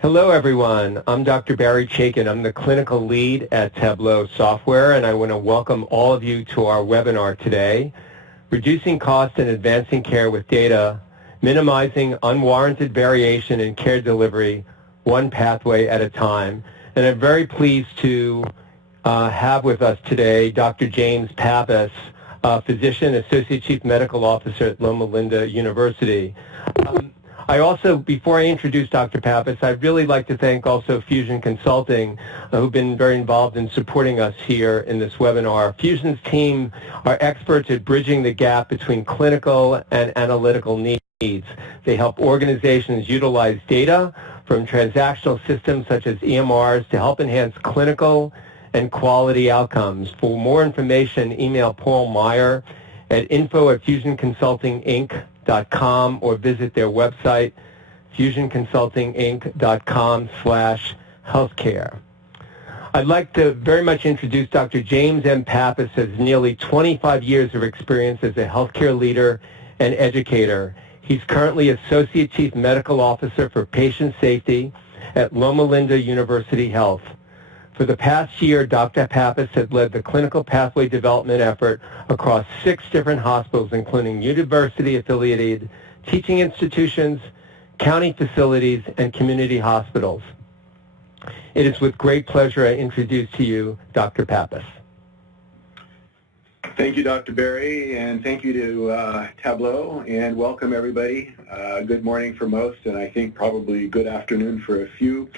Hello, everyone. I'm Dr. Barry Chaikin. I'm the clinical lead at Tableau Software, and I want to welcome all of you to our webinar today, Reducing Cost and Advancing Care with Data, Minimizing Unwarranted Variation in Care Delivery, One Pathway at a Time. And I'm very pleased to have with us today Dr. James Pappas, physician, Associate Chief Medical Officer at Loma Linda University. I also, before I introduce Dr. Pappas, I'd really like to thank also Fusion Consulting, who've been very involved in supporting us here in this webinar. Fusion's team are experts at bridging the gap between clinical and analytical needs. They help organizations utilize data from transactional systems such as EMRs to help enhance clinical and quality outcomes. For more information, email Paul Meyer at info@fusionconsultinginc.com or visit their website, fusionconsultinginc.com/healthcare. I'd like to very much introduce Dr. James M. Pappas, who has nearly 25 years of experience as a healthcare leader and educator. He's currently Associate Chief Medical Officer for Patient Safety at Loma Linda University Health. For the past year, Dr. Pappas has led the clinical pathway development effort across 6 different hospitals, including university-affiliated teaching institutions, county facilities, and community hospitals. It is with great pleasure I introduce to you Dr. Pappas. Thank you, Dr. Barry, and thank you to Tableau, and welcome everybody. Good morning for most, and I think probably good afternoon for a few.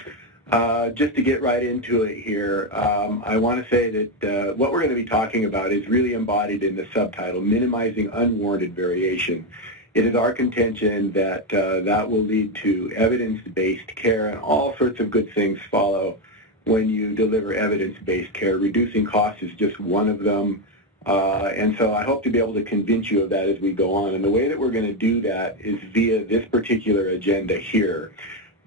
Just to get right into it here, I want to say that what we're going to be talking about is really embodied in the subtitle, Minimizing Unwarranted Variation. It is our contention that that will lead to evidence-based care, and all sorts of good things follow when you deliver evidence-based care. Reducing costs is just one of them, and so I hope to be able to convince you of that as we go on. And the way that we're going to do that is via this particular agenda here.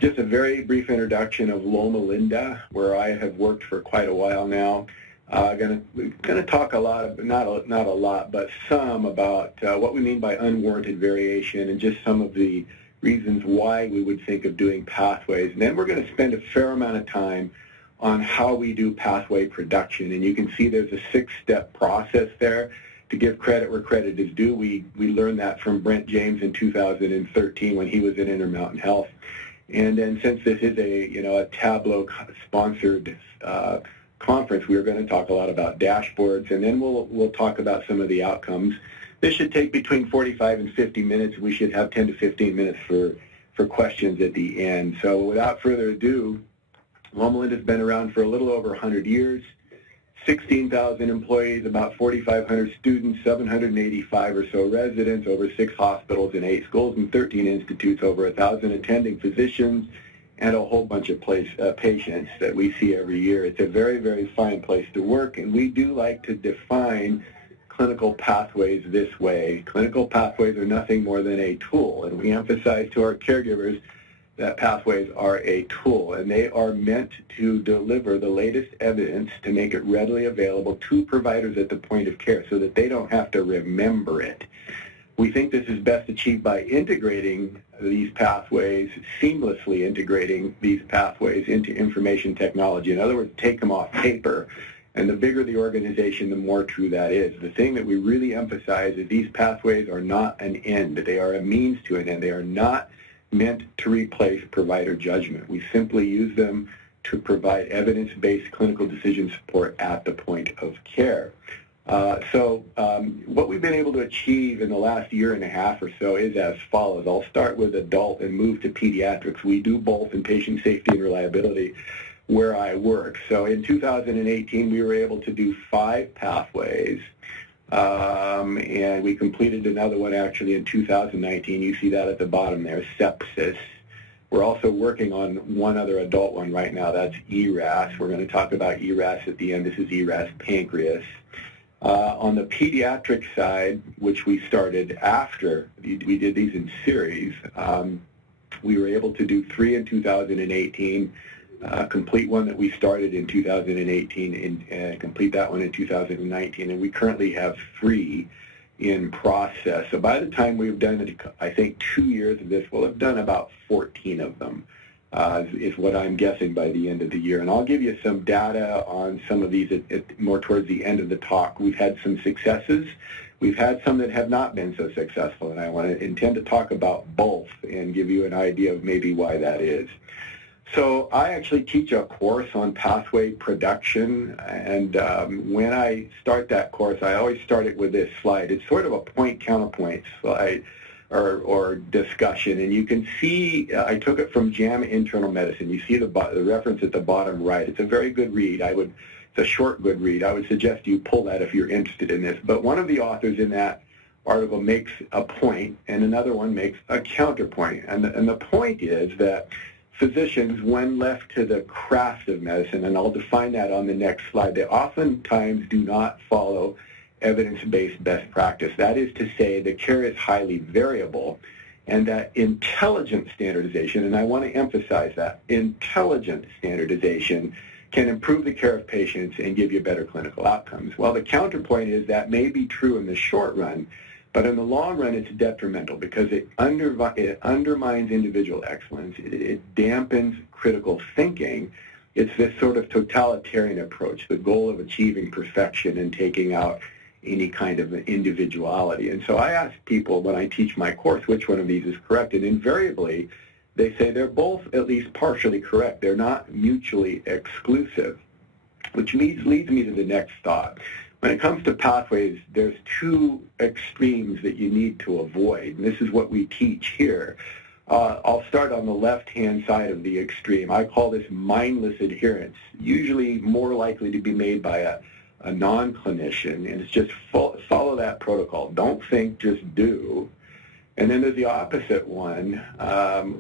Just a very brief introduction of Loma Linda, where I have worked for quite a while now. Going to talk a lot, not a lot, but some about what we mean by unwarranted variation and just some of the reasons why we would think of doing pathways. And then we're going to spend a fair amount of time on how we do pathway production. And you can see there's a 6-step process there. To give credit where credit is due, we learned that from Brent James in 2013 when he was at Intermountain Health. And then since this is a Tableau-sponsored conference, we're going to talk a lot about dashboards, and then we'll talk about some of the outcomes. This should take between 45 and 50 minutes. We should have 10 to 15 minutes for questions at the end. So without further ado, Loma Linda's been around for a little over 100 years. 16,000 employees, about 4,500 students, 785 or so residents, over 6 hospitals and 8 schools and 13 institutes, over 1,000 attending physicians, and a whole bunch of patients that we see every year. It's a very, very fine place to work, and we do like to define clinical pathways this way. Clinical pathways are nothing more than a tool, and we emphasize to our caregivers that pathways are a tool, and they are meant to deliver the latest evidence to make it readily available to providers at the point of care so that they don't have to remember it. We think this is best achieved by integrating these pathways, seamlessly integrating these pathways into information technology. In other words, take them off paper. And the bigger the organization, the more true that is. The thing that we really emphasize is these pathways are not an end. They are a means to an end. They are not meant to replace provider judgment. We simply use them to provide evidence-based clinical decision support at the point of care. What we've been able to achieve in the last year and a half or so is as follows. I'll start with adult and move to pediatrics. We do both in patient safety and reliability where I work. So in 2018, we were able to do 5 pathways. And we completed another one actually in 2019. You see that at the bottom there, sepsis. We're also working on one other adult one right now. That's ERAS. We're going to talk about ERAS at the end. This is ERAS pancreas. On the pediatric side, which we started after we did these in series, we were able to do 3 in 2018. Complete one that we started in 2018 and complete that one in 2019, and we currently have 3 in process. So by the time we've done, I think, 2 years of this, we'll have done about 14 of them. is what I'm guessing by the end of the year. And I'll give you some data on some of these more towards the end of the talk. We've had some successes. We've had some that have not been so successful, and I intend to talk about both and give you an idea of maybe why that is. So I actually teach a course on pathway production, and when I start that course, I always start it with this slide. It's sort of a point-counterpoint slide or discussion, and you can see, I took it from JAMA Internal Medicine. You see the reference at the bottom right. It's a very good read. It's a short, good read. I would suggest you pull that if you're interested in this. But one of the authors in that article makes a point, and another one makes a counterpoint. And the point is that physicians, when left to the craft of medicine, and I'll define that on the next slide, they oftentimes do not follow evidence-based best practice. That is to say, the care is highly variable, and that intelligent standardization, and I want to emphasize that, intelligent standardization can improve the care of patients and give you better clinical outcomes. Well, the counterpoint is that may be true in the short run, but in the long run, it's detrimental because it undermines individual excellence. It dampens critical thinking. It's this sort of totalitarian approach, the goal of achieving perfection and taking out any kind of individuality. And so I ask people when I teach my course which one of these is correct, and invariably they say they're both at least partially correct. They're not mutually exclusive, which leads me to the next thought. When it comes to pathways, there's two extremes that you need to avoid, and this is what we teach here. I'll start on the left-hand side of the extreme. I call this mindless adherence, usually more likely to be made by a non-clinician, and it's just follow that protocol. Don't think, just do. And then there's the opposite one,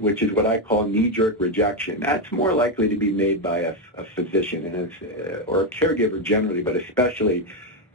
which is what I call knee-jerk rejection. That's more likely to be made by a physician or a caregiver generally, but especially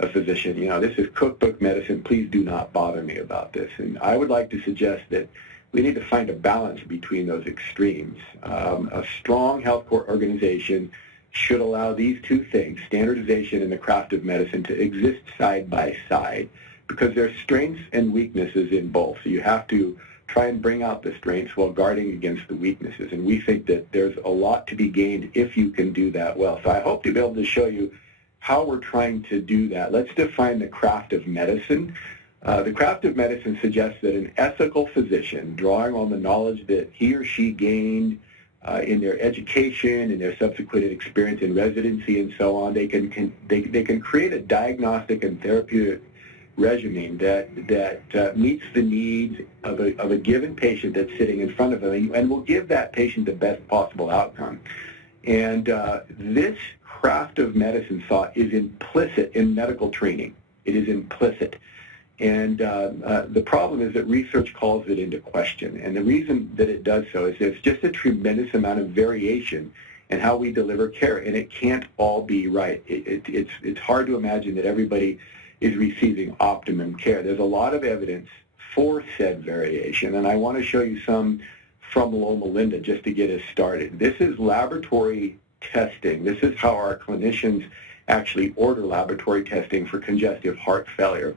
a physician. You know, this is cookbook medicine. Please do not bother me about this. And I would like to suggest that we need to find a balance between those extremes. A strong healthcare organization should allow these two things, standardization and the craft of medicine, to exist side by side, because there's strengths and weaknesses in both. So you have to try and bring out the strengths while guarding against the weaknesses. And we think that there's a lot to be gained if you can do that well. So I hope to be able to show you how we're trying to do that. Let's define the craft of medicine. The craft of medicine suggests that an ethical physician, drawing on the knowledge that he or she gained in their education, in their subsequent experience in residency and so on, they can create a diagnostic and therapeutic regimen that meets the needs of a given patient that's sitting in front of them and will give that patient the best possible outcome. And this craft of medicine thought is implicit in medical training. It is implicit. And the problem is that research calls it into question. And the reason that it does so is there's just a tremendous amount of variation in how we deliver care, and it can't all be right. It's hard to imagine that everybody is receiving optimum care. There's a lot of evidence for said variation, and I want to show you some from Loma Linda just to get us started. This is laboratory testing. This is how our clinicians actually order laboratory testing for congestive heart failure.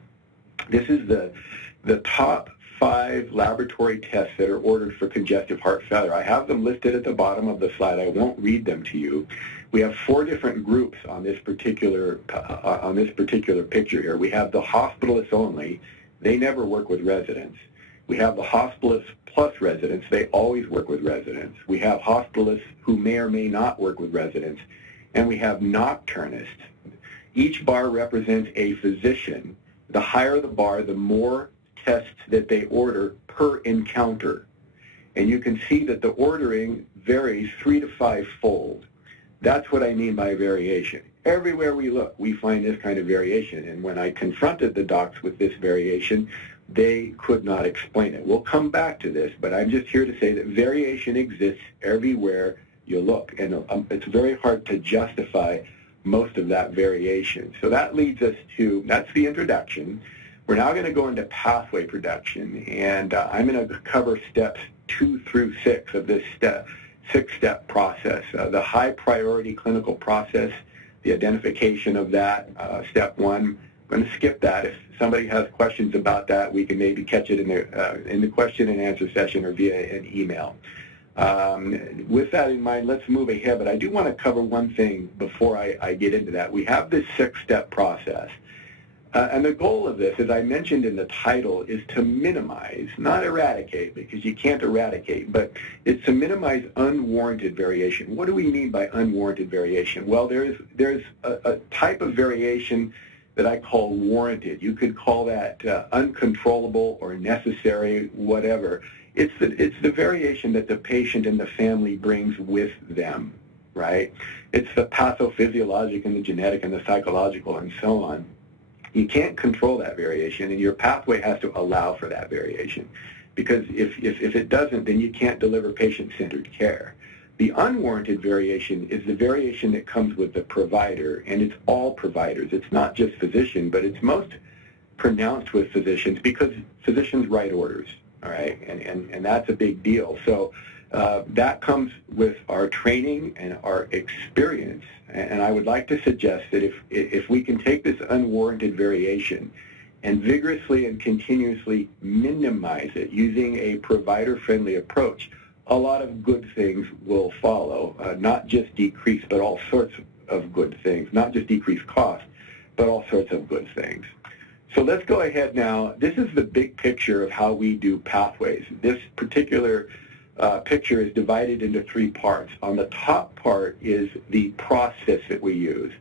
This is the top 5 laboratory tests that are ordered for congestive heart failure. I have them listed at the bottom of the slide. I won't read them to you. We have 4 different groups on this particular picture here. We have the hospitalists only. They never work with residents. We have the hospitalists plus residents. They always work with residents. We have hospitalists who may or may not work with residents. And we have nocturnists. Each bar represents a physician. The higher the bar, the more tests that they order per encounter. And you can see that the ordering varies 3 to 5-fold. That's what I mean by variation. Everywhere we look, we find this kind of variation. And when I confronted the docs with this variation, they could not explain it. We'll come back to this, but I'm just here to say that variation exists everywhere you look. And it's very hard to justify most of that variation. So that leads us to, that's the introduction. We're now going to go into pathway production, and I'm going to cover steps 2 through 6 of this 6-step process. The high priority clinical process, the identification of that, step 1. I'm going to skip that. If somebody has questions about that, we can maybe catch it in the question and answer session or via an email. With that in mind, let's move ahead, but I do want to cover one thing before I get into that. We have this 6-step process. And the goal of this, as I mentioned in the title, is to minimize, not eradicate, because you can't eradicate, but it's to minimize unwarranted variation. What do we mean by unwarranted variation? Well, there's a type of variation that I call warranted. You could call that uncontrollable or necessary, whatever. It's the variation that the patient and the family brings with them, right? It's the pathophysiologic and the genetic and the psychological and so on. You can't control that variation, and your pathway has to allow for that variation. Because if it doesn't, then you can't deliver patient-centered care. The unwarranted variation is the variation that comes with the provider, and it's all providers. It's not just physician, but it's most pronounced with physicians because physicians write orders, all right? And that's a big deal. So that comes with our training and our experience. And I would like to suggest that if we can take this unwarranted variation and vigorously and continuously minimize it using a provider-friendly approach, a lot of good things will follow, not just decrease, but all sorts of good things, not just decrease cost, but all sorts of good things. So let's go ahead now. This is the big picture of how we do pathways. This particular picture is divided into 3 parts. On the top part is the process that we use.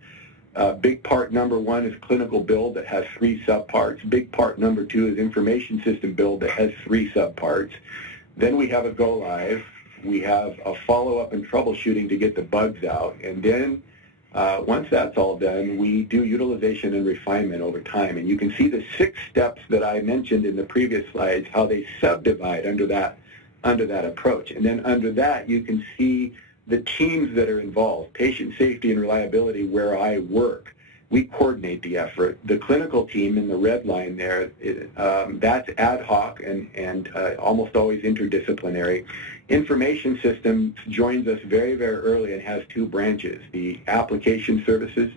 Big part number 1 is clinical build that has 3 subparts. Big part number 2 is information system build that has 3 subparts. Then we have a go live. We have a follow-up and troubleshooting to get the bugs out. And then once that's all done, we do utilization and refinement over time. And you can see the 6 steps that I mentioned in the previous slides, how they subdivide under that approach. And then under that, you can see the teams that are involved, patient safety and reliability, where I work. We coordinate the effort. The clinical team in the red line there, that's ad hoc and almost always interdisciplinary. Information systems joins us very, very early and has 2 branches, the application services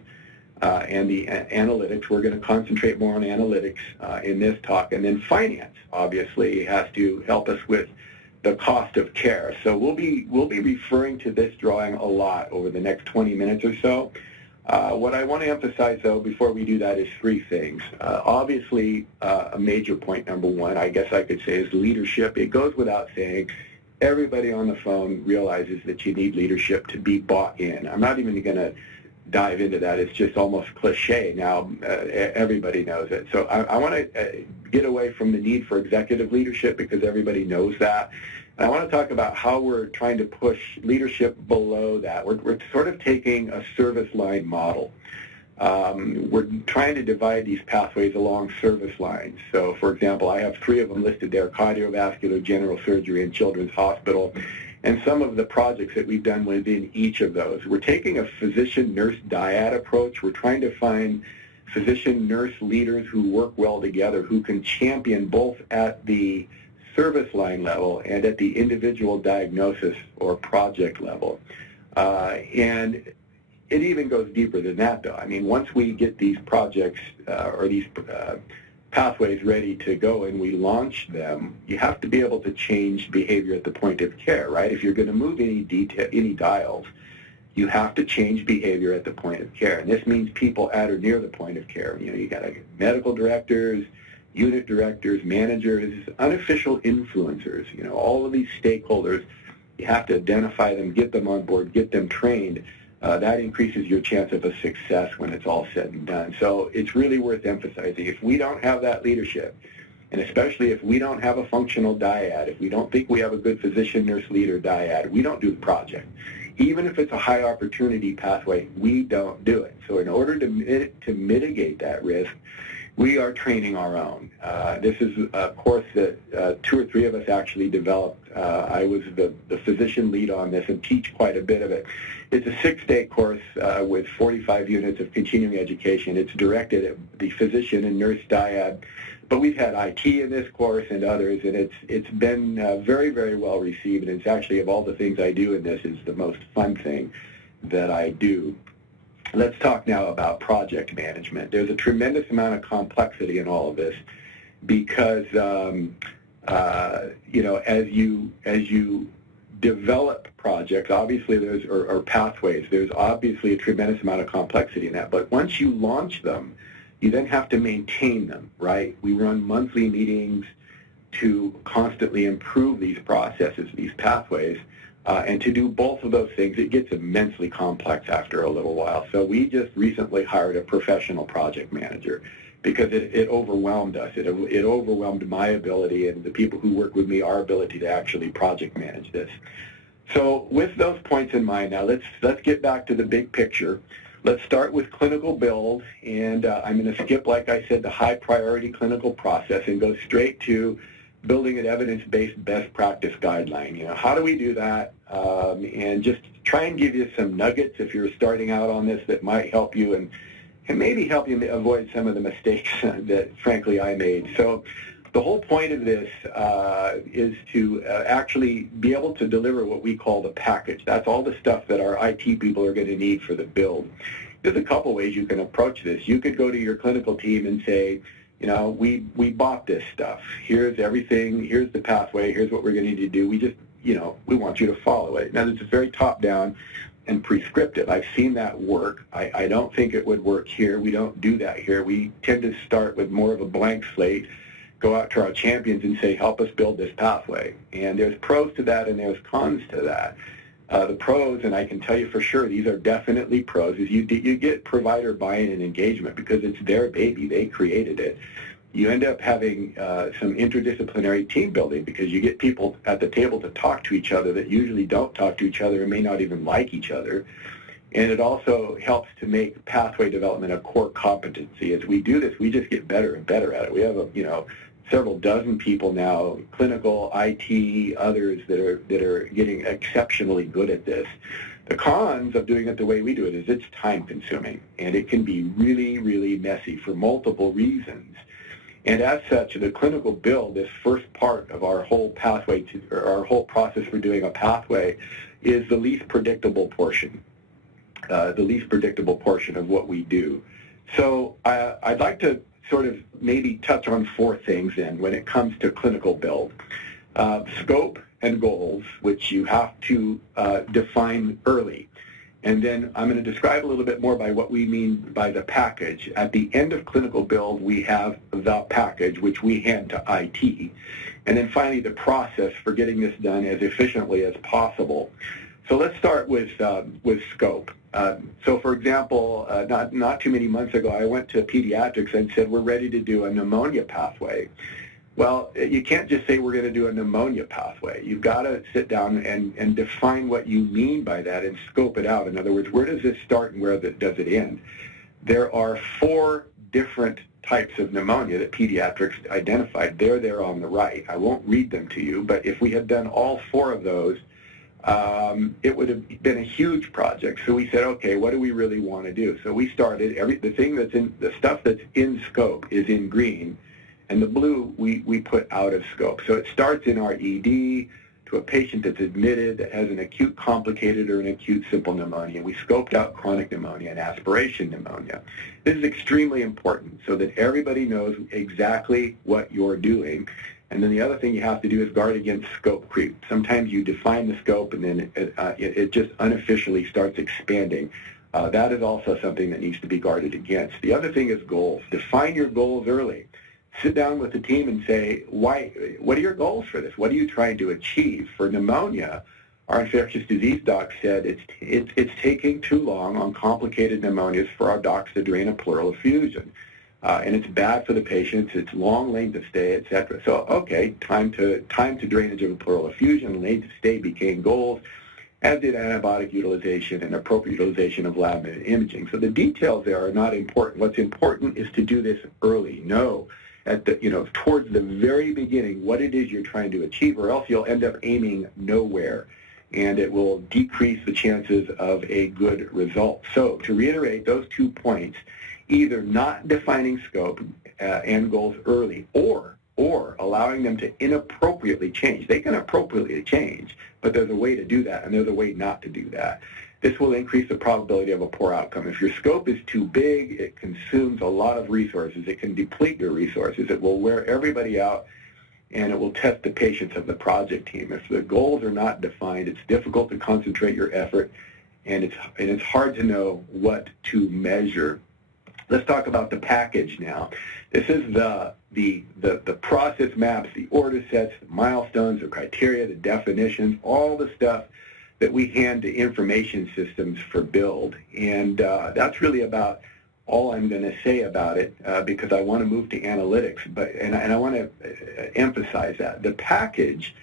and the analytics. We're going to concentrate more on analytics in this talk. And then finance, obviously, has to help us with the cost of care. So we'll be referring to this drawing a lot over the next 20 minutes or so. What I want to emphasize, though, before we do that is 3 things. Obviously, a major point number 1, I guess I could say, is leadership. It goes without saying. Everybody on the phone realizes that you need leadership to be bought in. I'm not even going to dive into that. It's just almost cliche now. Everybody knows it. So I want to get away from the need for executive leadership because everybody knows that. And I want to talk about how we're trying to push leadership below that. We're sort of taking a service line model. We're trying to divide these pathways along service lines. So, for example, I have 3 of them listed there: cardiovascular, general surgery, and children's hospital. And some of the projects that we've done within each of those. We're taking a physician-nurse dyad approach. We're trying to find physician-nurse leaders who work well together, who can champion both at the service line level and at the individual diagnosis or project level. And it even goes deeper than that, though. I mean, once we get these projects or these pathways ready to go and we launch them, you have to be able to change behavior at the point of care, right? If you're going to move any dials, you have to change behavior at the point of care. And this means people at or near the point of care. You know, you got medical directors, unit directors, managers, unofficial influencers, you know, all of these stakeholders. You have to identify them, get them on board, get them trained. That increases your chance of a success when it's all said and done. So it's really worth emphasizing. If we don't have that leadership, and especially if we don't have a functional dyad, if we don't think we have a good physician-nurse leader dyad, we don't do the project. Even if it's a high opportunity pathway, we don't do it. So in order to mitigate that risk, we are training our own. This is a course that 2 or 3 of us actually developed. I was the physician lead on this and teach quite a bit of it. It's a 6-day course with 45 units of continuing education. It's directed at the physician and nurse dyad, but we've had IT in this course and others, and it's been very, very well received, and it's actually, of all the things I do in this, is the most fun thing that I do. Let's talk now about project management. There's a tremendous amount of complexity in all of this because, you know, as you develop projects, obviously or pathways, there's obviously a tremendous amount of complexity in that. But once you launch them, you then have to maintain them, right? We run monthly meetings to constantly improve these processes, these pathways. And to do both of those things, it gets immensely complex after a little while. So we just recently hired a professional project manager because it overwhelmed us. It overwhelmed my ability and the people who work with me, our ability to actually project manage this. So with those points in mind, now let's get back to the big picture. Let's start with clinical build, and I'm going to skip, like I said, the high priority clinical process and go straight to building an evidence-based best practice guideline. You know, how do we do that? And just try and give you some nuggets if you're starting out on this that might help you and maybe help you avoid some of the mistakes that, frankly, I made. So the whole point of this is to actually be able to deliver what we call the package. That's all the stuff that our IT people are going to need for the build. There's a couple ways you can approach this. You could go to your clinical team and say, you know, we bought this stuff. Here's everything. Here's the pathway. Here's what we're going to need to do. We just, you know, we want you to follow it. Now, this is very top-down and prescriptive. I've seen that work. I don't think it would work here. We don't do that here. We tend to start with more of a blank slate, go out to our champions and say, help us build this pathway. And there's pros to that and there's cons to that. The pros, and I can tell you for sure, these are definitely pros, is you get provider buy-in and engagement because it's their baby. They created it. You end up having some interdisciplinary team building because you get people at the table to talk to each other that usually don't talk to each other and may not even like each other. And it also helps to make pathway development a core competency. As we do this, we just get better and better at it. We have several dozen people now, clinical, IT, others that are getting exceptionally good at this. The cons of doing it the way we do it is it's time consuming and it can be really, really messy for multiple reasons. And as such, the clinical build, this first part of our whole pathway, or our whole process for doing a pathway, is the least predictable portion. The least predictable portion of what we do. So I'd like to sort of maybe touch on four things then when it comes to clinical build. Scope and goals, which you have to define early. And then I'm going to describe a little bit more by what we mean by the package. At the end of clinical build, we have the package, which we hand to IT. And then finally, the process for getting this done as efficiently as possible. So let's start with scope. So for example, not too many months ago, I went to pediatrics and said, we're ready to do a pneumonia pathway. Well, you can't just say we're going to do a pneumonia pathway. You've got to sit down and define what you mean by that and scope it out. In other words, where does this start and where does it end? There are 4 different types of pneumonia that pediatrics identified. They're there on the right. I won't read them to you, but if we had done all 4 of those, it would have been a huge project. So we said, okay, what do we really want to do? So we started, the stuff that's in scope is in green, and the blue we put out of scope. So it starts in our ED to a patient that's admitted that has an acute complicated or an acute simple pneumonia. We scoped out chronic pneumonia and aspiration pneumonia. This is extremely important so that everybody knows exactly what you're doing. And then the other thing you have to do is guard against scope creep. Sometimes you define the scope and then it just unofficially starts expanding. That is also something that needs to be guarded against. The other thing is goals. Define your goals early. Sit down with the team and say, what are your goals for this? What are you trying to achieve? For pneumonia, our infectious disease doc said it's taking too long on complicated pneumonias for our docs to drain a pleural effusion. And it's bad for the patients, it's long length of stay, etc. So, okay, time to drainage of a pleural effusion, length of stay became goals, as did antibiotic utilization and appropriate utilization of lab imaging. So the details there are not important. What's important is to do this early. Know towards the very beginning what it is you're trying to achieve, or else you'll end up aiming nowhere, and it will decrease the chances of a good result. So to reiterate those 2 points, either not defining scope and goals early, or allowing them to inappropriately change. They can appropriately change, but there's a way to do that, and there's a way not to do that. This will increase the probability of a poor outcome. If your scope is too big, it consumes a lot of resources. It can deplete your resources. It will wear everybody out, and it will test the patience of the project team. If the goals are not defined, it's difficult to concentrate your effort, and it's hard to know what to measure. Let's talk about the package now. This is the process maps, the order sets, the milestones, the criteria, the definitions, all the stuff that we hand to information systems for build. And that's really about all I'm going to say about it because I want to move to analytics. And I want to emphasize that. The package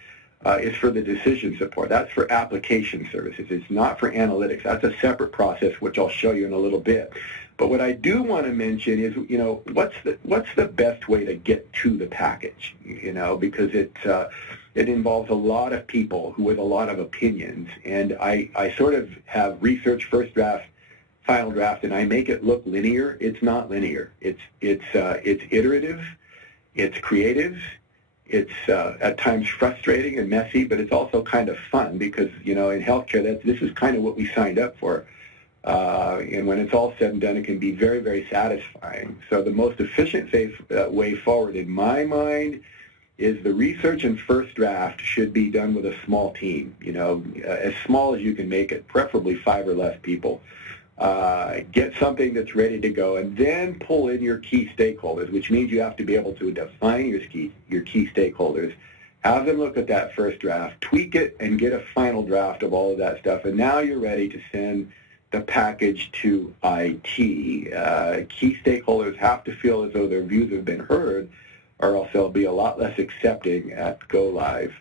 is for the decision support. That's for application services. It's not for analytics. That's a separate process, which I'll show you in a little bit. But what I do want to mention is, what's the best way to get to the package? Because it involves a lot of people with a lot of opinions, and I sort of have research, first draft, final draft, and I make it look linear. It's not linear. It's iterative. It's creative. It's at times frustrating and messy, but it's also kind of fun because in healthcare, this is kind of what we signed up for. And when it's all said and done, it can be very, very satisfying. So the most efficient way forward, in my mind, is the research and first draft should be done with a small team, as small as you can make it, preferably 5 or less people. Get something that's ready to go, and then pull in your key stakeholders, which means you have to be able to define your key stakeholders, have them look at that first draft, tweak it, and get a final draft of all of that stuff, and now you're ready to send the package to IT. Key stakeholders have to feel as though their views have been heard, or else they'll be a lot less accepting at go live.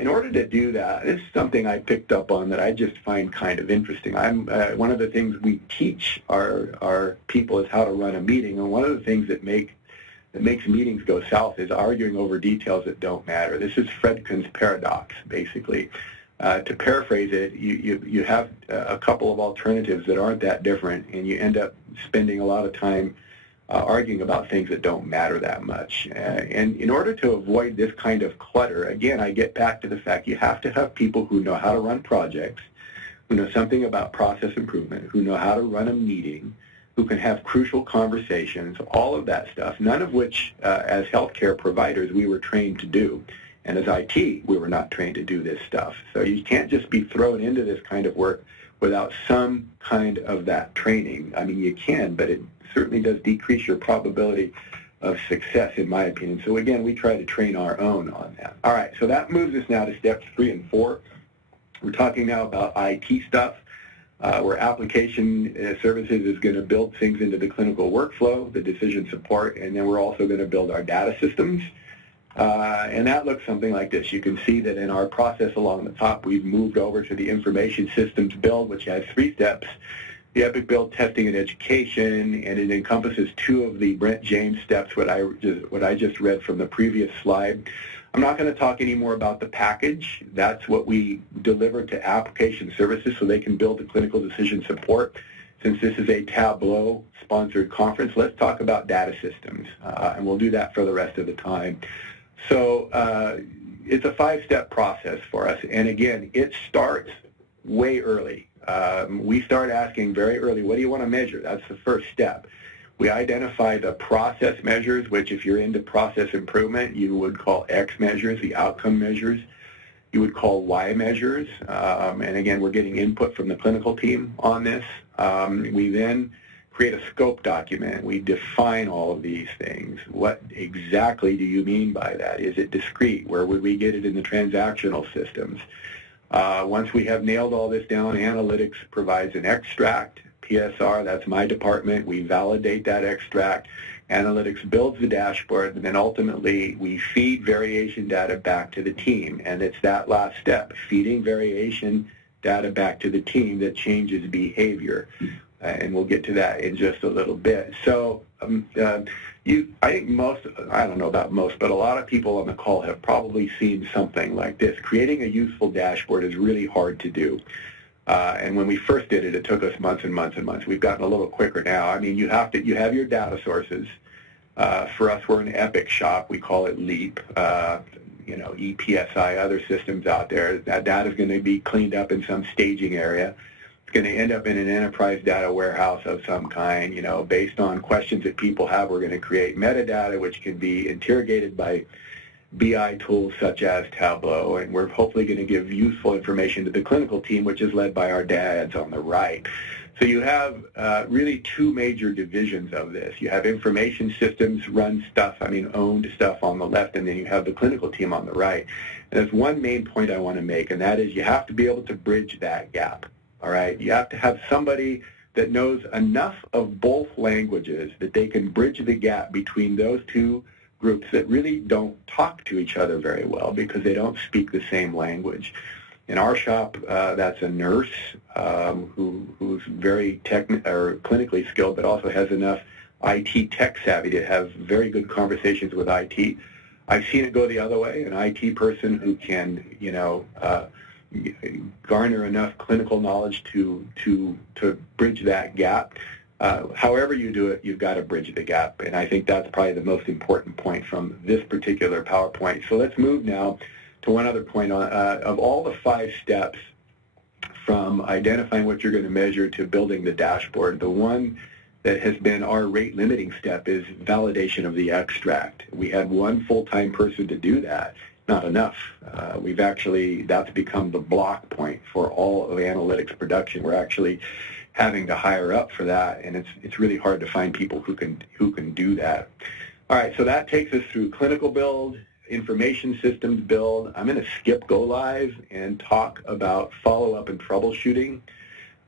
In order to do that, this is something I picked up on that I just find kind of interesting. One of the things we teach our people is how to run a meeting, and one of the things that makes meetings go south is arguing over details that don't matter. This is Fredkin's paradox, basically. To paraphrase it, you have a couple of alternatives that aren't that different, and you end up spending a lot of time arguing about things that don't matter that much. And in order to avoid this kind of clutter, again, I get back to the fact you have to have people who know how to run projects, who know something about process improvement, who know how to run a meeting, who can have crucial conversations, all of that stuff, none of which, as healthcare providers, we were trained to do. And as IT, we were not trained to do this stuff. So you can't just be thrown into this kind of work without some kind of that training. I mean, you can, but it certainly does decrease your probability of success, in my opinion. So again, we try to train our own on that. All right, so that moves us now to steps 3 and 4. We're talking now about IT stuff, where application services is going to build things into the clinical workflow, the decision support, and then we're also going to build our data systems. And that looks something like this. You can see that in our process along the top, we've moved over to the information systems build, which has 3 steps. The Epic build, testing, and education, and it encompasses 2 of the Brent James steps, what I just read from the previous slide. I'm not going to talk anymore about the package. That's what we deliver to application services so they can build the clinical decision support. Since this is a Tableau-sponsored conference, let's talk about data systems, and we'll do that for the rest of the time. So it's a 5-step process for us, and again, it starts way early. We start asking very early, what do you want to measure? That's the first step. We identify the process measures, which if you're into process improvement, you would call X measures, the outcome measures. You would call Y measures, and again, we're getting input from the clinical team on this. We then create a scope document. We define all of these things. What exactly do you mean by that? Is it discrete? Where would we get it in the transactional systems? Once we have nailed all this down, analytics provides an extract. PSR, that's my department. We validate that extract. Analytics builds the dashboard, and then ultimately we feed variation data back to the team. And it's that last step, feeding variation data back to the team, that changes behavior. And we'll get to that in just a little bit. So I think I don't know about most, but a lot of people on the call have probably seen something like this. Creating a useful dashboard is really hard to do. And when we first did it, it took us months and months and months. We've gotten a little quicker now. I mean, you have your data sources. For us, we're an Epic shop. We call it LEAP. EPSI, other systems out there. That data is going to be cleaned up in some staging area. It's going to end up in an enterprise data warehouse of some kind. Based on questions that people have, we're going to create metadata, which can be interrogated by BI tools such as Tableau, and we're hopefully going to give useful information to the clinical team, which is led by our dads on the right. So you have really two major divisions of this. You have information systems run stuff, owned stuff on the left, and then you have the clinical team on the right. And there's one main point I want to make, and that is you have to be able to bridge that gap, all right? You have to have somebody that knows enough of both languages that they can bridge the gap between those two groups that really don't talk to each other very well because they don't speak the same language. In our shop, that's a nurse who's very clinically skilled, but also has enough IT tech savvy to have very good conversations with IT. I've seen it go the other way, an IT person who can, garner enough clinical knowledge to bridge that gap. However you do it, you've got to bridge the gap, and I think that's probably the most important point from this particular PowerPoint. So let's move now to one other point. Of all the 5 steps from identifying what you're going to measure to building the dashboard, the one that has been our rate limiting step is validation of the extract. We had one full-time person to do that, not enough. That's become the block point for all of analytics production. We're actually having to hire up for that, and it's really hard to find people who can do that. All right, so that takes us through clinical build, information systems build. I'm going to skip go live and talk about follow-up and troubleshooting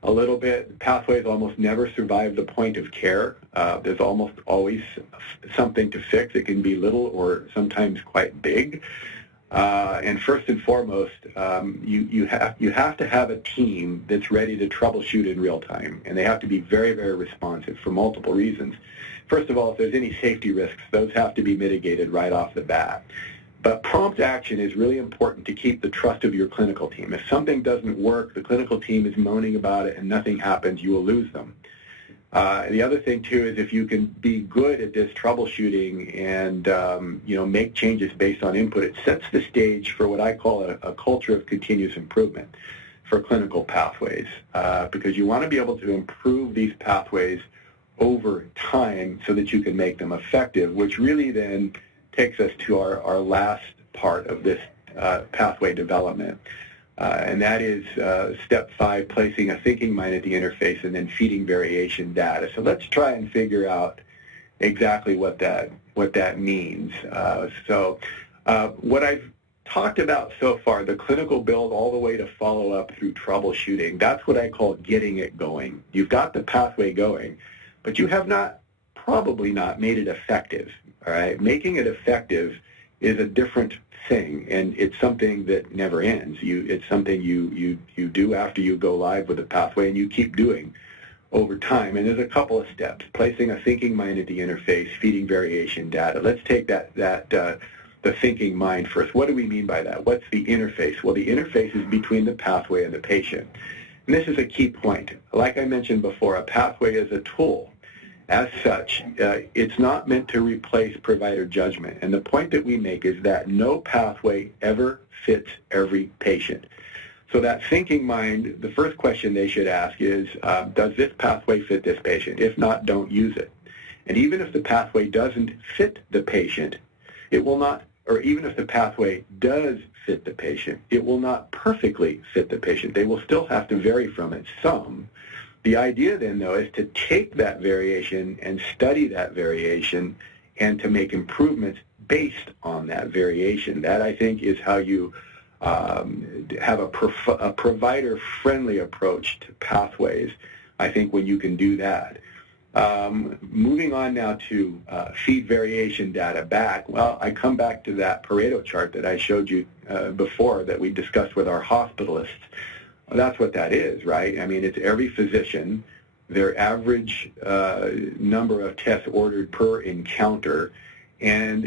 a little bit. Pathways almost never survive the point of care. There's almost always something to fix. It can be little or sometimes quite big. And first and foremost, you have to have a team that's ready to troubleshoot in real time, and they have to be very, very responsive for multiple reasons. First of all, if there's any safety risks, those have to be mitigated right off the bat. But prompt action is really important to keep the trust of your clinical team. If something doesn't work, the clinical team is moaning about it and nothing happens, you will lose them. The other thing, too, is if you can be good at this troubleshooting and make changes based on input, it sets the stage for what I call a culture of continuous improvement for clinical pathways, because you want to be able to improve these pathways over time so that you can make them effective, which really then takes us to our last part of this pathway development. And that is step 5, placing a thinking mind at the interface and then feeding variation data. So let's try and figure out exactly what that means. What I've talked about so far, the clinical build all the way to follow up through troubleshooting, that's what I call getting it going. You've got the pathway going, but you have probably not made it effective. All right, making it effective is a different thing, and it's something that never ends. It's something you do after you go live with a pathway, and you keep doing over time. And there's a couple of steps: placing a thinking mind at the interface, feeding variation data. Let's take the thinking mind first. What do we mean by that? What's the interface? Well, the interface is between the pathway and the patient. And this is a key point. Like I mentioned before, a pathway is a tool. As such, it's not meant to replace provider judgment. And the point that we make is that no pathway ever fits every patient. So that thinking mind, the first question they should ask is, does this pathway fit this patient? If not, don't use it. And even if the pathway doesn't fit the patient, it will not, or even if the pathway does fit the patient, it will not perfectly fit the patient. They will still have to vary from it some. The idea then, though, is to take that variation and study that variation and to make improvements based on that variation. That, I think, is how you have a provider-friendly approach to pathways, I think, when you can do that. Moving on now to feed variation data back. Well, I come back to that Pareto chart that I showed you before that we discussed with our hospitalists. That's what that is, right? I mean, it's every physician, their average number of tests ordered per encounter, and,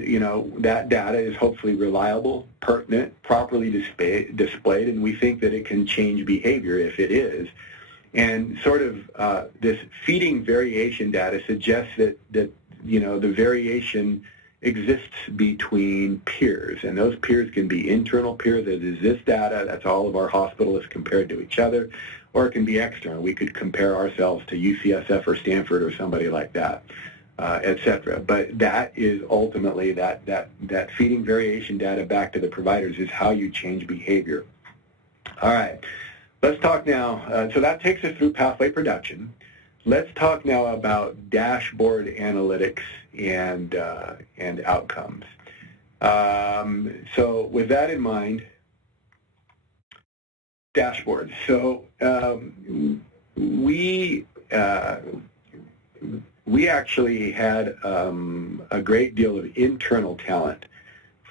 that data is hopefully reliable, pertinent, properly displayed, and we think that it can change behavior if it is. And sort of this feeding variation data suggests that the variation exists between peers, and those peers can be internal peers, that is this data, that's all of our hospitalists compared to each other, or it can be external. We could compare ourselves to UCSF or Stanford or somebody like that. etc. But that is ultimately that feeding variation data back to the providers is how you change behavior. All right, let's talk now. So that takes us through pathway production. Let's talk now about dashboard analytics and outcomes. So with that in mind, dashboards. So we actually had a great deal of internal talent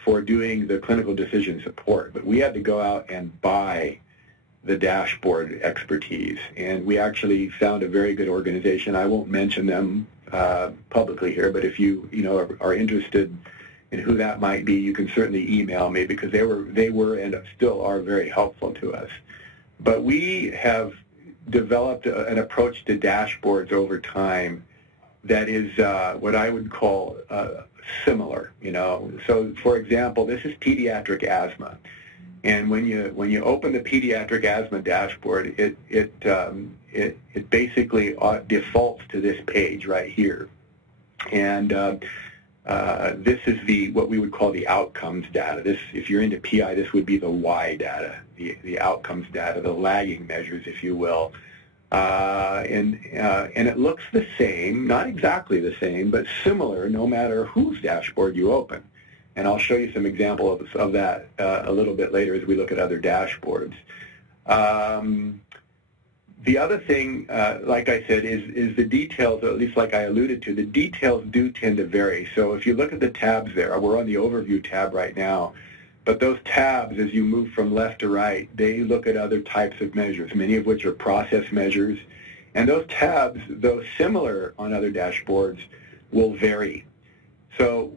for doing the clinical decision support, but we had to go out and buy the dashboard expertise, and we actually found a very good organization. I won't mention them publicly here, but if you are interested in who that might be, you can certainly email me, because they were and still are very helpful to us. But we have developed an approach to dashboards over time that is what I would call similar. So for example, this is pediatric asthma. And when you open the pediatric asthma dashboard, it basically defaults to this page right here, and this is what we would call the outcomes data. This, if you're into PI, this would be the Y data, the outcomes data, the lagging measures, if you will, and it looks the same, not exactly the same, but similar, no matter whose dashboard you open. And I'll show you some examples of that a little bit later as we look at other dashboards. The other thing, like I said, is the details, or at least like I alluded to, the details do tend to vary. So if you look at the tabs there, we're on the overview tab right now, but those tabs, as you move from left to right, they look at other types of measures, many of which are process measures. And those tabs, though similar on other dashboards, will vary. So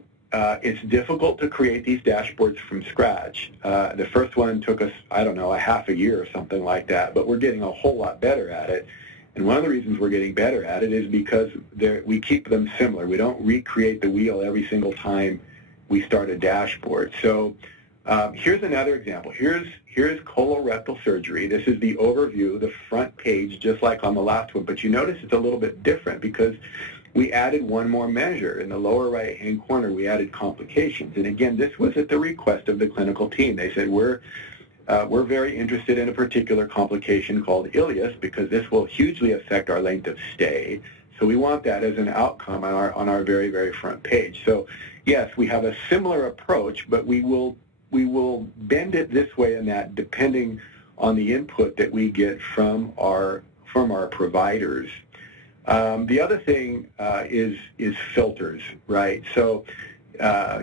it's difficult to create these dashboards from scratch. The first one took us, I don't know, a half a year or something like that, but we're getting a whole lot better at it. And one of the reasons we're getting better at it is because we keep them similar. We don't recreate the wheel every single time we start a dashboard. So here's another example. Here's colorectal surgery. This is the overview, the front page, just like on the last one, but you notice it's a little bit different because we added one more measure. In the lower right-hand corner, we added complications. And again, this was at the request of the clinical team. They said, we're very interested in a particular complication called ileus because this will hugely affect our length of stay. So we want that as an outcome on our very, very front page. So yes, we have a similar approach, but we will bend it this way and that depending on the input that we get from our providers. The other thing is filters, right? So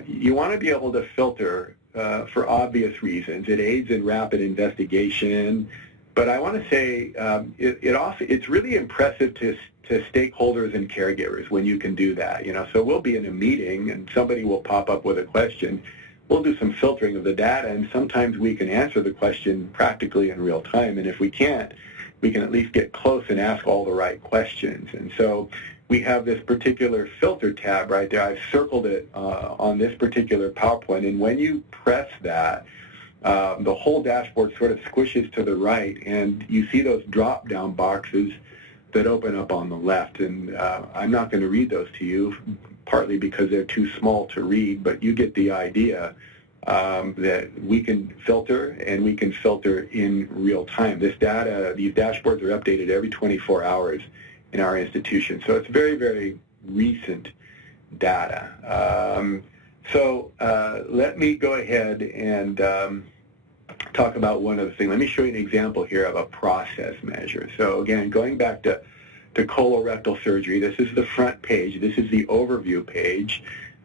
you want to be able to filter for obvious reasons. It aids in rapid investigation, but I want to say it's really impressive to stakeholders and caregivers when you can do that. So we'll be in a meeting and somebody will pop up with a question. We'll do some filtering of the data, and sometimes we can answer the question practically in real time, and if we can't, we can at least get close and ask all the right questions. And so we have this particular filter tab right there. I've circled it on this particular PowerPoint, and when you press that, the whole dashboard sort of squishes to the right, and you see those drop-down boxes that open up on the left. And I'm not going to read those to you, partly because they're too small to read, but you get the idea. That we can filter, and we can filter in real time. These dashboards are updated every 24 hours in our institution, so it's very, very recent data. So let me go ahead and talk about one other thing. Let me show you an example here of a process measure. So again, going back to colorectal surgery, this is the front page. This is the overview page.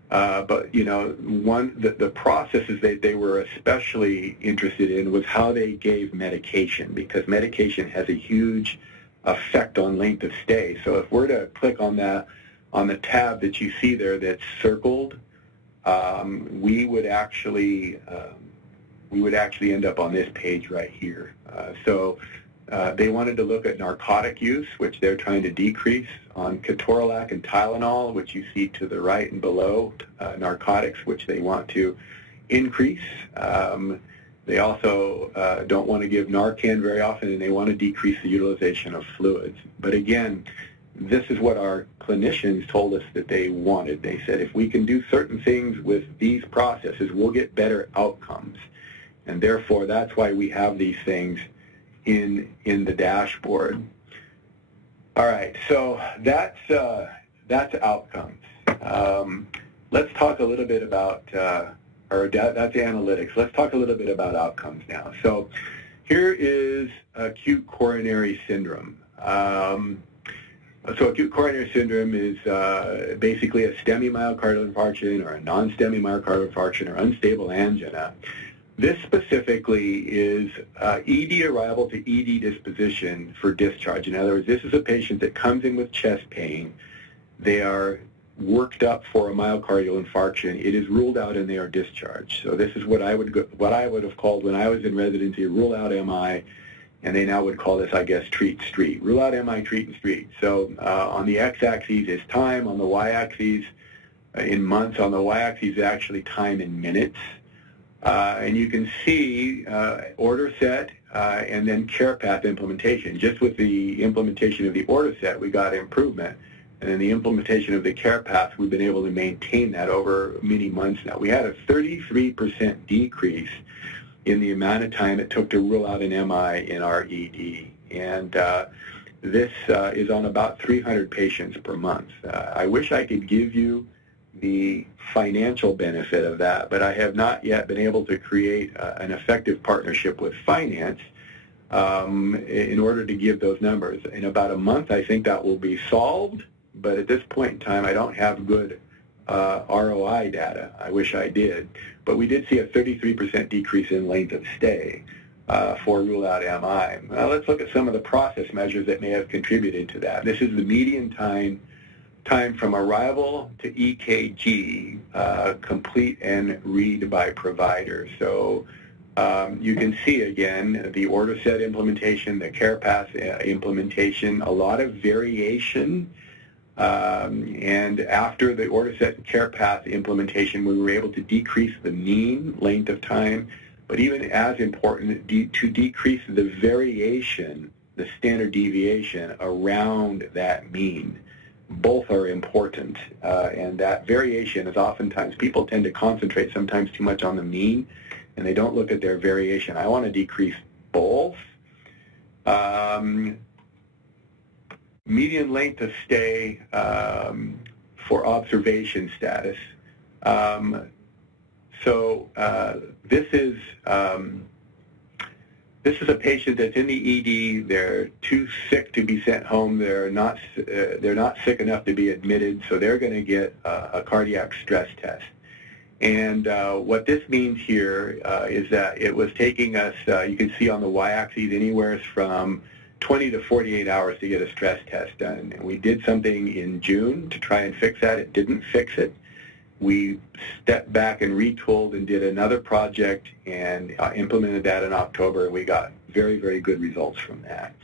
But the processes that they were especially interested in was how they gave medication, because medication has a huge effect on length of stay. So if we're to click on the tab that you see there that's circled, we would actually end up on this page right here. They wanted to look at narcotic use, which they're trying to decrease, on ketorolac and Tylenol, which you see to the right and below, narcotics, which they want to increase. They also don't want to give Narcan very often, and they want to decrease the utilization of fluids. But again, this is what our clinicians told us that they wanted. They said, if we can do certain things with these processes, we'll get better outcomes. And therefore, that's why we have these things in the dashboard. All right, so that's outcomes. Let's talk a little bit about, that's analytics. Let's talk a little bit about outcomes now. So here is acute coronary syndrome. So acute coronary syndrome is basically a STEMI myocardial infarction or a non-STEMI myocardial infarction or unstable angina. This specifically is ED arrival to ED disposition for discharge. In other words, this is a patient that comes in with chest pain. They are worked up for a myocardial infarction. It is ruled out and they are discharged. So this is what I would have called when I was in residency, rule out MI, and they now would call this, I guess, treat street. Rule out MI, treat and street. So on the x-axis is time, on the y-axis in months, on the y-axis is actually time in minutes. And you can see order set and then care path implementation. Just with the implementation of the order set, we got improvement. And then the implementation of the care path, we've been able to maintain that over many months now. We had a 33% decrease in the amount of time it took to rule out an MI in our ED. And this is on about 300 patients per month. I wish I could give you the financial benefit of that, but I have not yet been able to create an effective partnership with finance in order to give those numbers. In about a month, I think that will be solved, but at this point in time, I don't have good ROI data. I wish I did. But we did see a 33% decrease in length of stay for rule-out MI. Now let's look at some of the process measures that may have contributed to that. This is the median time from arrival to EKG, complete and read by provider. So you can see, again, the order set implementation, the care path implementation, a lot of variation. And after the order set and care path implementation, we were able to decrease the mean length of time, but even as important, to decrease the variation, the standard deviation around that mean. Both are important, and that variation is oftentimes, people tend to concentrate sometimes too much on the mean, and they don't look at their variation. I want to decrease both. Median length of stay for observation status. This is a patient that's in the ED. They're too sick to be sent home. They're not sick enough to be admitted, so they're going to get a cardiac stress test. And what this means here is that it was taking us, you can see on the y-axis, anywhere from 20 to 48 hours to get a stress test done. And we did something in June to try and fix that. It didn't fix it. We stepped back and retooled and did another project and implemented that in October, and we got very, very good results from that.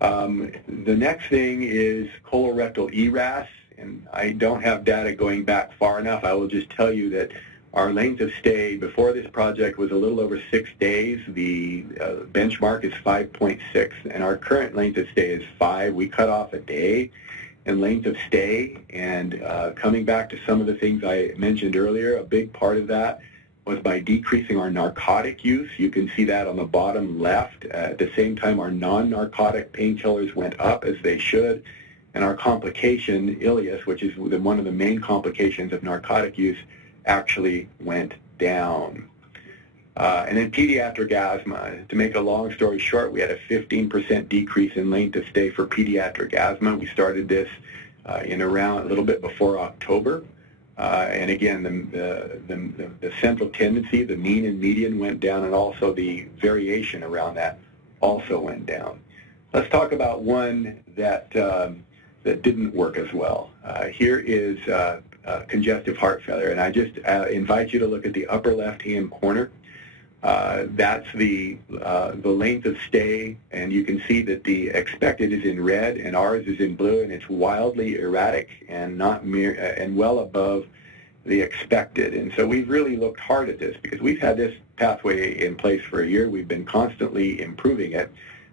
The next thing is colorectal ERAS, and I don't have data going back far enough. I will just tell you that our length of stay before this project was a little over 6 days. The benchmark is 5.6, and our current length of stay is 5. We cut off a day in length of stay, and coming back to some of the things I mentioned earlier, a big part of that was by decreasing our narcotic use. You can see that on the bottom left. At the same time, our non-narcotic painkillers went up, as they should, and our complication, ileus, which is one of the main complications of narcotic use, actually went down. And then pediatric asthma. To make a long story short, we had a 15% decrease in length of stay for pediatric asthma. We started this in around a little bit before October. And again, the central tendency, the mean and median went down, and also the variation around that also went down. Let's talk about one that didn't work as well. Here is congestive heart failure, and I just invite you to look at the upper left-hand corner. That's the length of stay, and you can see that the expected is in red and ours is in blue, and it's wildly erratic and and well above the expected. And so we've really looked hard at this because we've had this pathway in place for a year. We've been constantly improving it,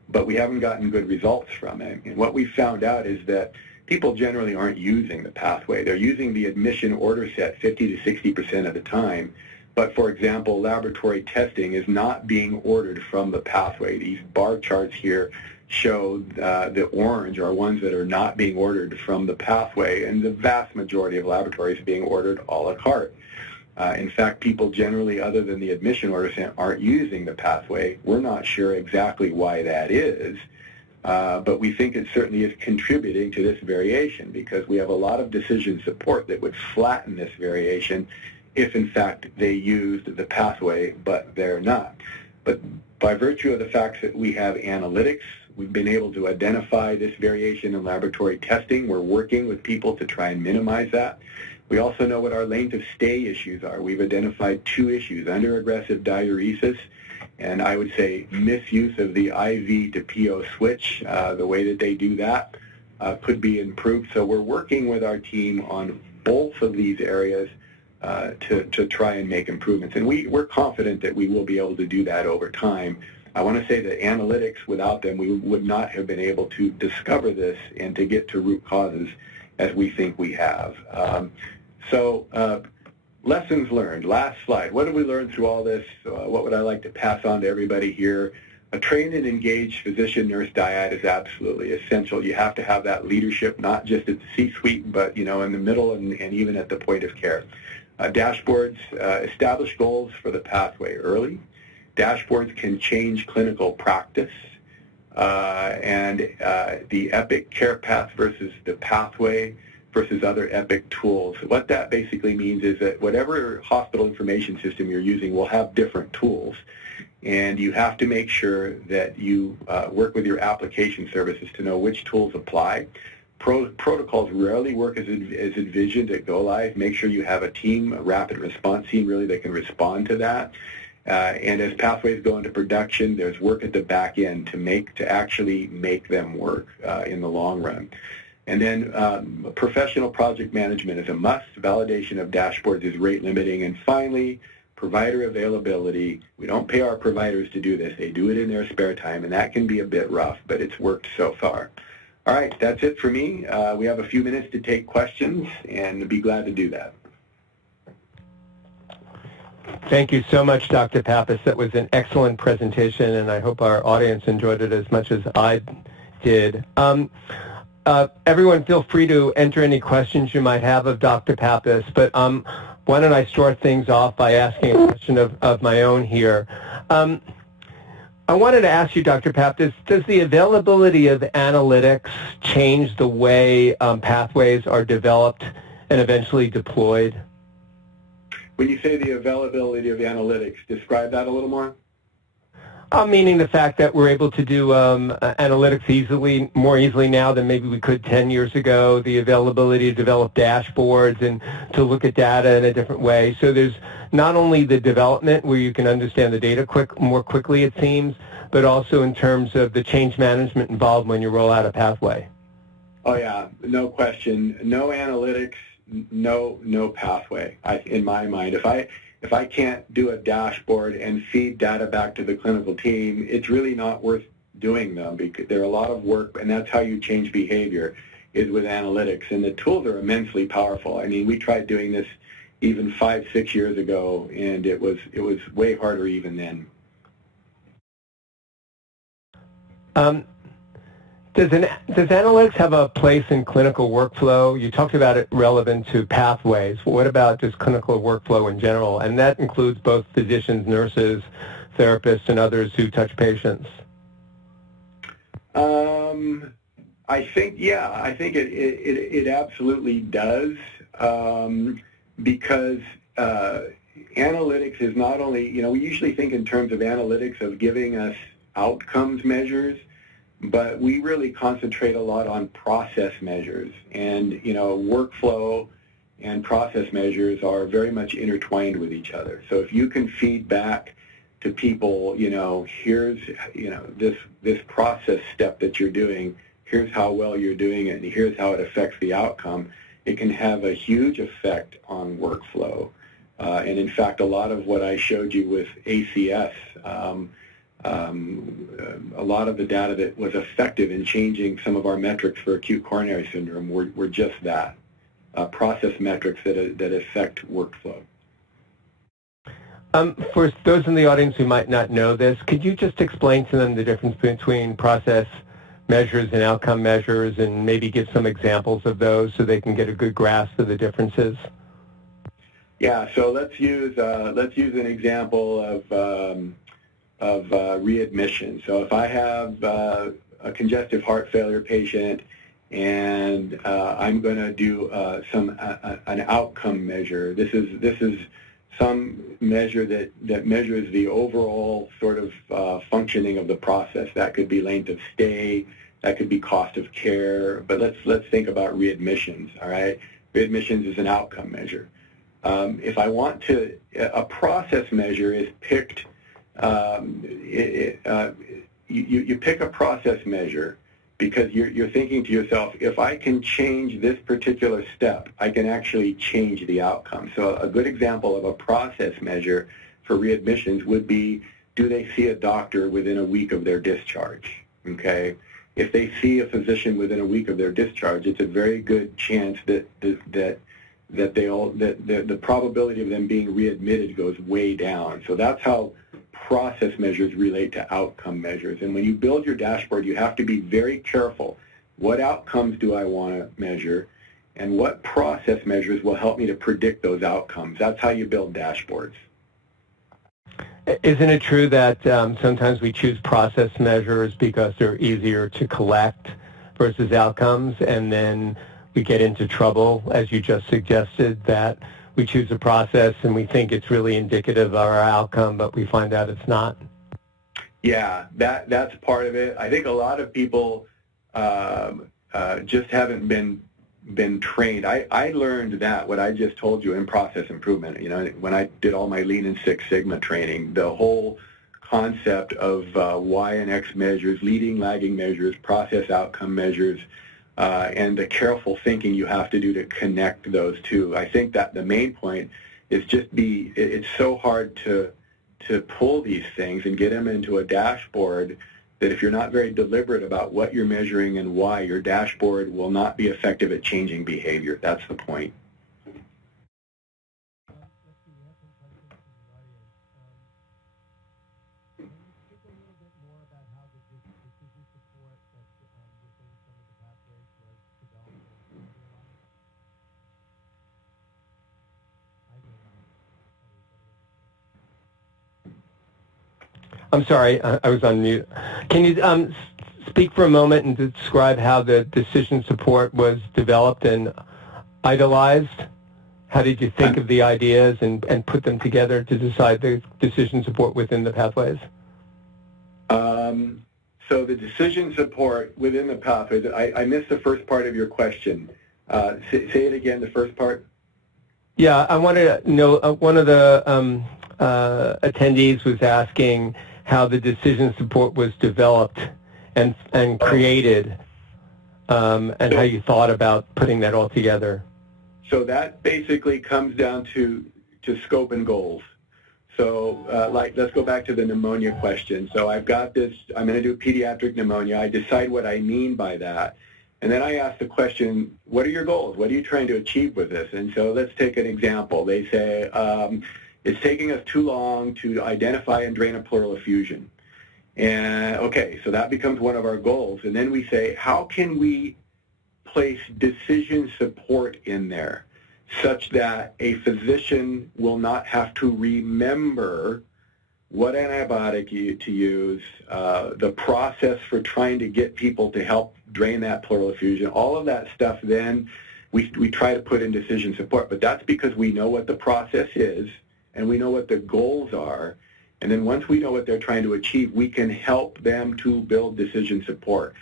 but we haven't gotten good results from it. And what we found out is that people generally aren't using the pathway. They're using the admission order set 50 to 60% of the time. But for example, laboratory testing is not being ordered from the pathway. These bar charts here show the orange are ones that are not being ordered from the pathway, and the vast majority of laboratories are being ordered a la carte. In fact, people generally, other than the admission order set, aren't using the pathway. We're not sure exactly why that is, but we think it certainly is contributing to this variation because we have a lot of decision support that would flatten this variation if, in fact, they used the pathway, but they're not. But by virtue of the fact that we have analytics, we've been able to identify this variation in laboratory testing. We're working with people to try and minimize that. We also know what our length of stay issues are. We've identified 2 issues, under-aggressive diuresis, and I would say misuse of the IV to PO switch. The way that they do that could be improved. So we're working with our team on both of these areas to try and make improvements. And we're confident that we will be able to do that over time. I want to say that analytics, without them, we would not have been able to discover this and to get to root causes as we think we have. Lessons learned. Last slide. What did we learn through all this? What would I like to pass on to everybody here? A trained and engaged physician-nurse dyad is absolutely essential. You have to have that leadership, not just at the C-suite, but in the middle and even at the point of care. Dashboards establish goals for the pathway early. Dashboards can change clinical practice. And the EPIC care path versus the pathway versus other EPIC tools. What that basically means is that whatever hospital information system you're using will have different tools. And you have to make sure that you work with your application services to know which tools apply. Protocols rarely work as envisioned at go live. Make sure you have a team, a rapid response team really that can respond to that. And as pathways go into production, there's work at the back end to actually make them work in the long run. And then professional project management is a must. Validation of dashboards is rate limiting. And finally, provider availability. We don't pay our providers to do this. They do it in their spare time, and that can be a bit rough, but it's worked so far. All right, that's it for me. We have a few minutes to take questions, and be glad to do that. Thank you so much, Dr. Pappas. That was an excellent presentation, and I hope our audience enjoyed it as much as I did. Everyone feel free to enter any questions you might have of Dr. Pappas, but why don't I start things off by asking a question of my own here. I wanted to ask you, Dr. Pappas, does the availability of analytics change the way pathways are developed and eventually deployed? When you say the availability of the analytics, describe that a little more. Meaning the fact that we're able to do analytics more easily now than maybe we could 10 years ago, the availability to develop dashboards and to look at data in a different way. So there's not only the development where you can understand the data more quickly, it seems, but also in terms of the change management involved when you roll out a pathway. Oh yeah, no question. No analytics, no pathway, in my mind. If I can't do a dashboard and feed data back to the clinical team, it's really not worth doing them because they're a lot of work, and that's how you change behavior, is with analytics. And the tools are immensely powerful. I mean, we tried doing this even 5-6 years ago, and it was way harder even then. Does analytics have a place in clinical workflow? You talked about it relevant to pathways. What about just clinical workflow in general? And that includes both physicians, nurses, therapists, and others who touch patients. I think it absolutely does, because analytics is not only, we usually think in terms of analytics of giving us outcomes measures, but we really concentrate a lot on process measures. And, workflow and process measures are very much intertwined with each other. So if you can feed back to people, here's, this process step that you're doing, here's how well you're doing it, and here's how it affects the outcome, it can have a huge effect on workflow. And in fact, a lot of what I showed you with ACS, A lot of the data that was effective in changing some of our metrics for acute coronary syndrome were just that, process metrics that affect workflow. For those in the audience who might not know this, could you just explain to them the difference between process measures and outcome measures, and maybe give some examples of those so they can get a good grasp of the differences? Yeah, so let's use an example of readmission. So if I have a congestive heart failure patient and I'm going to do an outcome measure, this is some measure that measures the overall sort of functioning of the process. That could be length of stay, that could be cost of care, but let's think about readmissions. All right, readmissions is an outcome measure. If I want to, a process measure is picked. You pick a process measure because you're thinking to yourself, if I can change this particular step, I can actually change the outcome. So a good example of a process measure for readmissions would be, do they see a doctor within a week of their discharge? Okay. If they see a physician within a week of their discharge, it's a very good chance that the probability of them being readmitted goes way down. So that's how process measures relate to outcome measures. And when you build your dashboard, you have to be very careful. What outcomes do I want to measure, and what process measures will help me to predict those outcomes? That's how you build dashboards. Isn't it true that sometimes we choose process measures because they're easier to collect versus outcomes, and then we get into trouble, as you just suggested, that we choose a process and we think it's really indicative of our outcome, but we find out it's not? Yeah, that's part of it. I think a lot of people just haven't been trained. I learned that, what I just told you, in process improvement. You know, when I did all my Lean and Six Sigma training, the whole concept of Y and X measures, leading, lagging measures, process outcome measures, and the careful thinking you have to do to connect those two. I think that the main point is it's so hard to pull these things and get them into a dashboard that if you're not very deliberate about what you're measuring and why, your dashboard will not be effective at changing behavior. That's the point. I'm sorry, I was on mute. Can you speak for a moment and describe how the decision support was developed and idolized? How did you think of the ideas and put them together to decide the decision support within the pathways? So the decision support within the pathways, I missed the first part of your question. Say it again, the first part. Yeah, I wanted to know, one of the attendees was asking how the decision support was developed and created, and how you thought about putting that all together. So that basically comes down to scope and goals. So let's go back to the pneumonia question. So I've got this, I'm going to do pediatric pneumonia. I decide what I mean by that. And then I ask the question, what are your goals? What are you trying to achieve with this? And so let's take an example. They say, it's taking us too long to identify and drain a pleural effusion. And okay, so that becomes one of our goals. And then we say, how can we place decision support in there such that a physician will not have to remember what antibiotic to use, the process for trying to get people to help drain that pleural effusion, all of that stuff. Then we try to put in decision support. But that's because we know what the process is, and we know what the goals are, and then once we know what they're trying to achieve, we can help them to build decision support.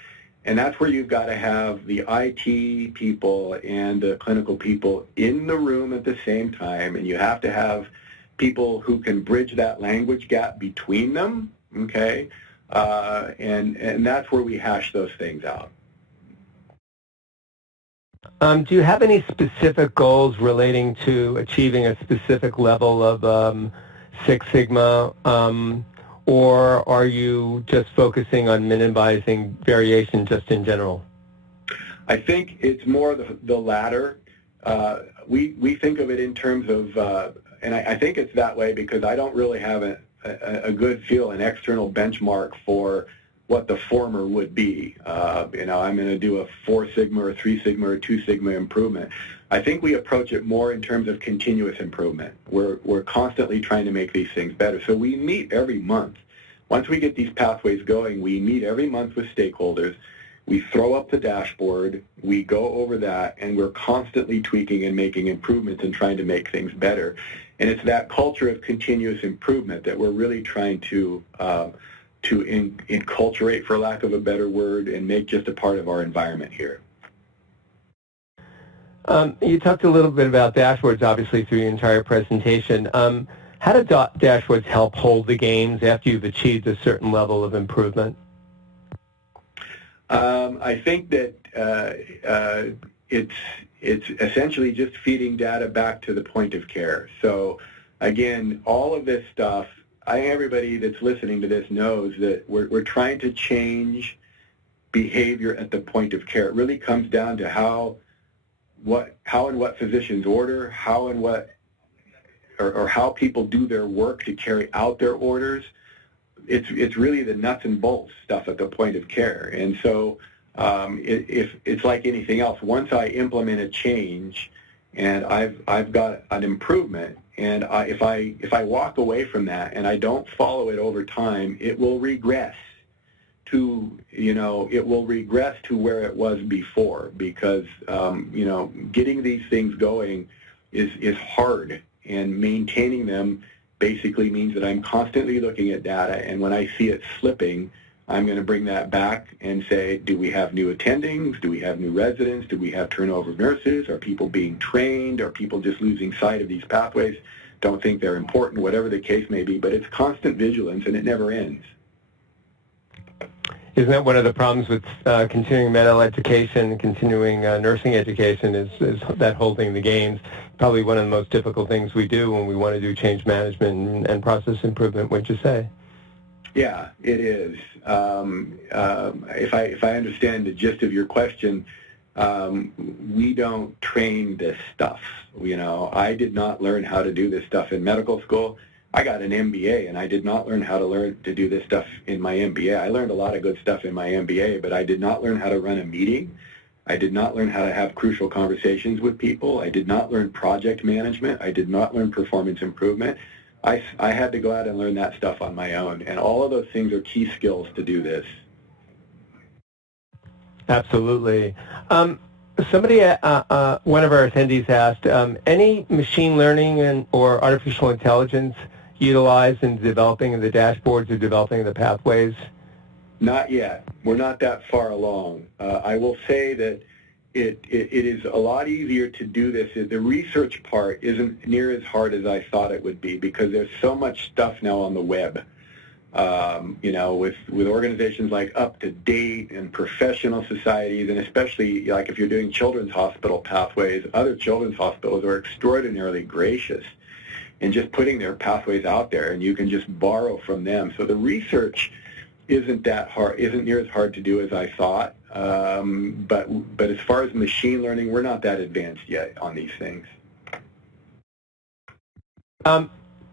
And that's where you've got to have the IT people and the clinical people in the room at the same time, and you have to have people who can bridge that language gap between them, okay? And that's where we hash those things out. Do you have any specific goals relating to achieving a specific level of Six Sigma, or are you just focusing on minimizing variation just in general? I think it's more the latter. We think of it in terms of, and I think it's that way because I don't really have a good feel, an external benchmark for what the former would be. You know, I'm going to do a 4 sigma or 3 sigma or 2 sigma improvement. I think we approach it more in terms of continuous improvement. We're constantly trying to make these things better. So we meet every month. Once we get these pathways going, we meet every month with stakeholders. We throw up the dashboard, we go over that, and we're constantly tweaking and making improvements and trying to make things better. And it's that culture of continuous improvement that we're really trying to enculturate, for lack of a better word, and make just a part of our environment here. You talked a little bit about dashboards, obviously, through the entire presentation. How do dashboards help hold the gains after you've achieved a certain level of improvement? I think that it's essentially just feeding data back to the point of care. So again, all of this stuff, everybody that's listening to this knows that we're trying to change behavior at the point of care. It really comes down to how and what physicians order, how and what, or how people do their work to carry out their orders. It's really the nuts and bolts stuff at the point of care. And so if it's like anything else, once I implement a change and I've got an improvement, and if I walk away from that and I don't follow it over time, it will regress to, it will regress to where it was before, because getting these things going is hard, and maintaining them basically means that I'm constantly looking at data, and when I see it slipping, I'm going to bring that back and say, do we have new attendings? Do we have new residents? Do we have turnover of nurses? Are people being trained? Are people just losing sight of these pathways? Don't think they're important, whatever the case may be, but it's constant vigilance, and it never ends. Isn't that one of the problems with continuing medical education, continuing nursing education, is that holding the gains? Probably one of the most difficult things we do when we want to do change management and process improvement, would you say? Yeah, it is. If I understand the gist of your question, we don't train this stuff. I did not learn how to do this stuff in medical school. I got an MBA, and I did not learn how to do this stuff in my MBA. I learned a lot of good stuff in my MBA, but I did not learn how to run a meeting. I did not learn how to have crucial conversations with people. I did not learn project management. I did not learn performance improvement. I had to go out and learn that stuff on my own, and all of those things are key skills to do this. Absolutely. Somebody, one of our attendees asked, any machine learning or artificial intelligence utilized in developing the dashboards or developing the pathways? Not yet. We're not that far along. I will say that it is a lot easier to do this. The research part isn't near as hard as I thought it would be, because there's so much stuff now on the web. With organizations like Up to Date and professional societies, and especially like if you're doing children's hospital pathways, other children's hospitals are extraordinarily gracious in just putting their pathways out there, and you can just borrow from them. So the research isn't near as hard to do as I thought. But as far as machine learning, we're not that advanced yet on these things. I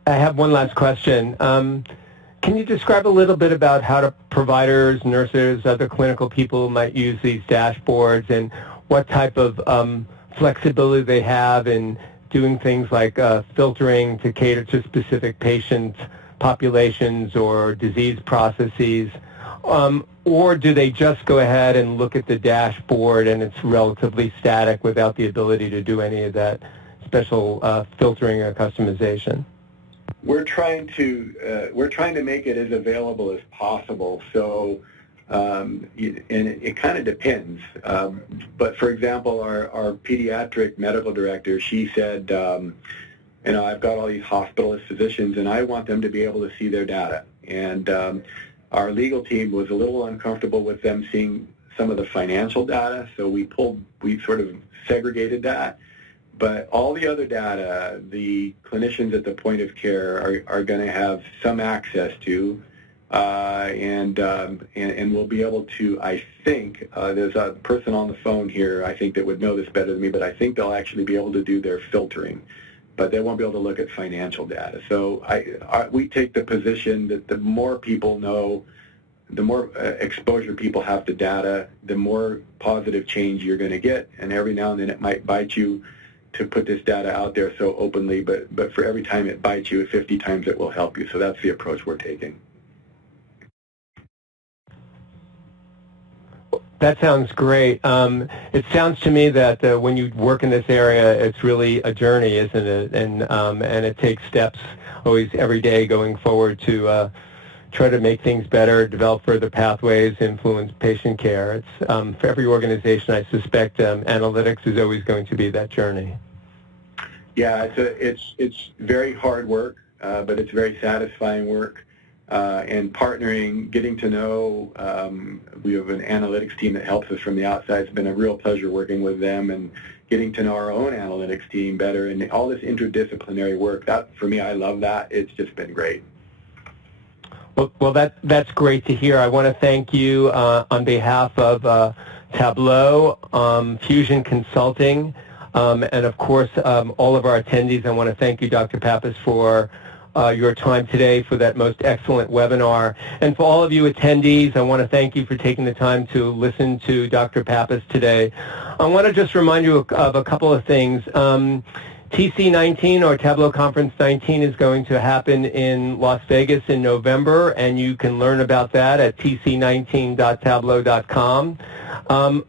have one last question. Can you describe a little bit about how providers, nurses, other clinical people might use these dashboards, and what type of flexibility they have in doing things like filtering to cater to specific patient populations or disease processes? Or do they just go ahead and look at the dashboard and it's relatively static without the ability to do any of that special filtering or customization? We're trying to make it as available as possible. So, and it kind of depends. But for example, our pediatric medical director, she said, I've got all these hospitalist physicians, and I want them to be able to see their data. And our legal team was a little uncomfortable with them seeing some of the financial data, so we sort of segregated that. But all the other data, the clinicians at the point of care are going to have some access to, and we'll be able to, I think, there's a person on the phone here, I think, that would know this better than me, but I think they'll actually be able to do their filtering, but they won't be able to look at financial data. So we take the position that the more people know, the more exposure people have to data, the more positive change you're going to get, and every now and then it might bite you to put this data out there so openly, but for every time it bites you, 50 times it will help you. So that's the approach we're taking. That sounds great. It sounds to me that when you work in this area, it's really a journey, isn't it? And it takes steps always every day going forward to try to make things better, develop further pathways, influence patient care. It's for every organization, I suspect analytics is always going to be that journey. Yeah, it's very hard work, but it's very satisfying work. And partnering, getting to know, we have an analytics team that helps us from the outside. It's been a real pleasure working with them and getting to know our own analytics team better, and all this interdisciplinary work. That, for me, I love that. It's just been great. Well, that's great to hear. I want to thank you on behalf of Tableau, Fusion Consulting, and of course all of our attendees. I want to thank you, Dr. Pappas, for your time today, for that most excellent webinar. And for all of you attendees, I want to thank you for taking the time to listen to Dr. Pappas today. I want to just remind you of a couple of things. TC19, or Tableau Conference 19, is going to happen in Las Vegas in November, and you can learn about that at tc19.tableau.com.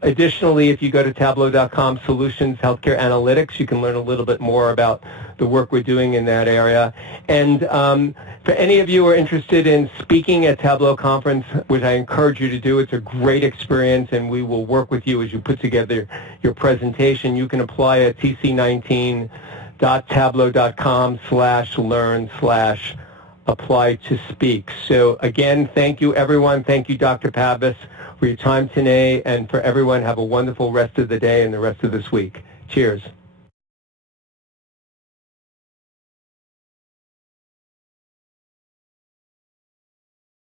Additionally, if you go to tableau.com Solutions Healthcare Analytics, you can learn a little bit more about the work we're doing in that area. And for any of you who are interested in speaking at Tableau Conference, which I encourage you to do, it's a great experience, and we will work with you as you put together your presentation. You can apply at tc19.tableau.com/learn/apply to speak. So again, thank you everyone. Thank you, Dr. Pappas, for your time today, and for everyone, have a wonderful rest of the day and the rest of this week. Cheers.